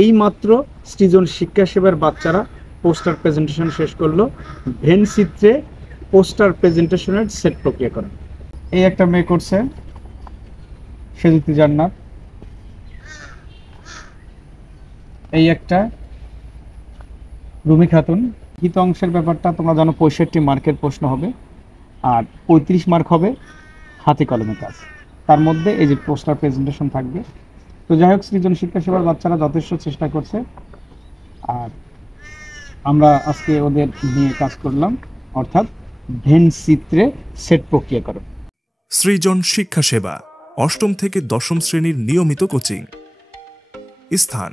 এই মাত্র সৃজন শিক্ষা সেবার বাচ্চারা পোস্টার প্রেজেন্টেশন শেষ করলো। ভেন চিত্রে পোস্টার প্রেজেন্টেশনের সেট প্রক্রিয়াকরণ। এই একটা মেয়ে করছে, সেজুতি জান্নাত। এই একটা রুমি খাতুন। লিখিত অংশের ব্যাপারটা তোমরা জানো 65 মার্কের প্রশ্ন হবে, আর 35 মার্ক হবে হাতে কলমে কাজ। তার মধ্যে এই যে পোস্টার প্রেজেন্টেশন থাকবে। তো যাই হোক, সৃজন শিক্ষা সেবার বাচ্চারা যথেষ্ট চেষ্টা করছে, আর আমরা আজকে ওদের নিয়ে কাজ করলাম, অর্থাৎ ভেন চিত্রে সেট প্রক্রিয়াকরণ। সৃজন শিক্ষা সেবা 8ম থেকে 10ম শ্রেণীর নিয়মিত কোচিং। স্থান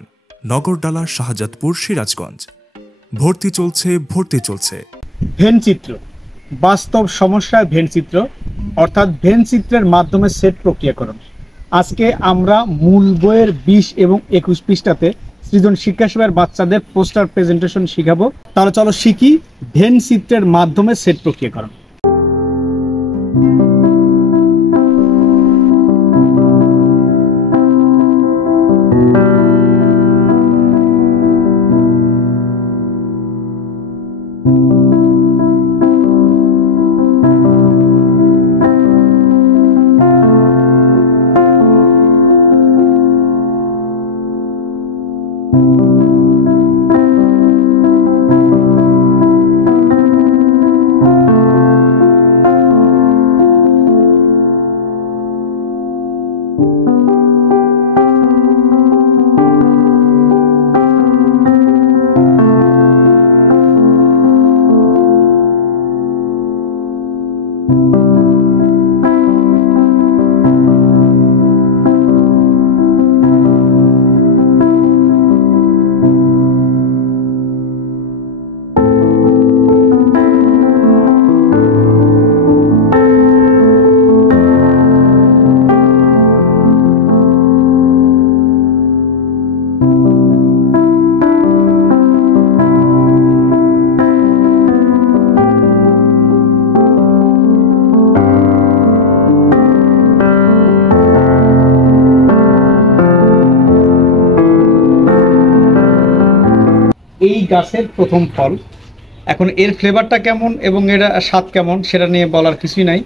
নগরডালা, শাহজাদপুর, সিরাজগঞ্জ। ভর্তি চলছে। ভেন চিত্র, বাস্তব সমস্যার ভেন চিত্র, অর্থাৎ ভেন চিত্রের মাধ্যমে সেট প্রক্রিয়াকরণ। আজকে আমরা মূল বইয়ের 20 এবং 21 পৃষ্ঠাতে সৃজন শিক্ষা সেবার বাচ্চাদের পোস্টার প্রেজেন্টেশন শিখাবো। তাহলে চলো শিখি ভেন চিত্রের মাধ্যমে সেট প্রক্রিয়াকরণ। এই গাছের প্রথম ফল। এখন এর ফ্লেভারটা কেমন এবং এর স্বাদ কেমন সেটা নিয়ে বলার কিছুই নাই।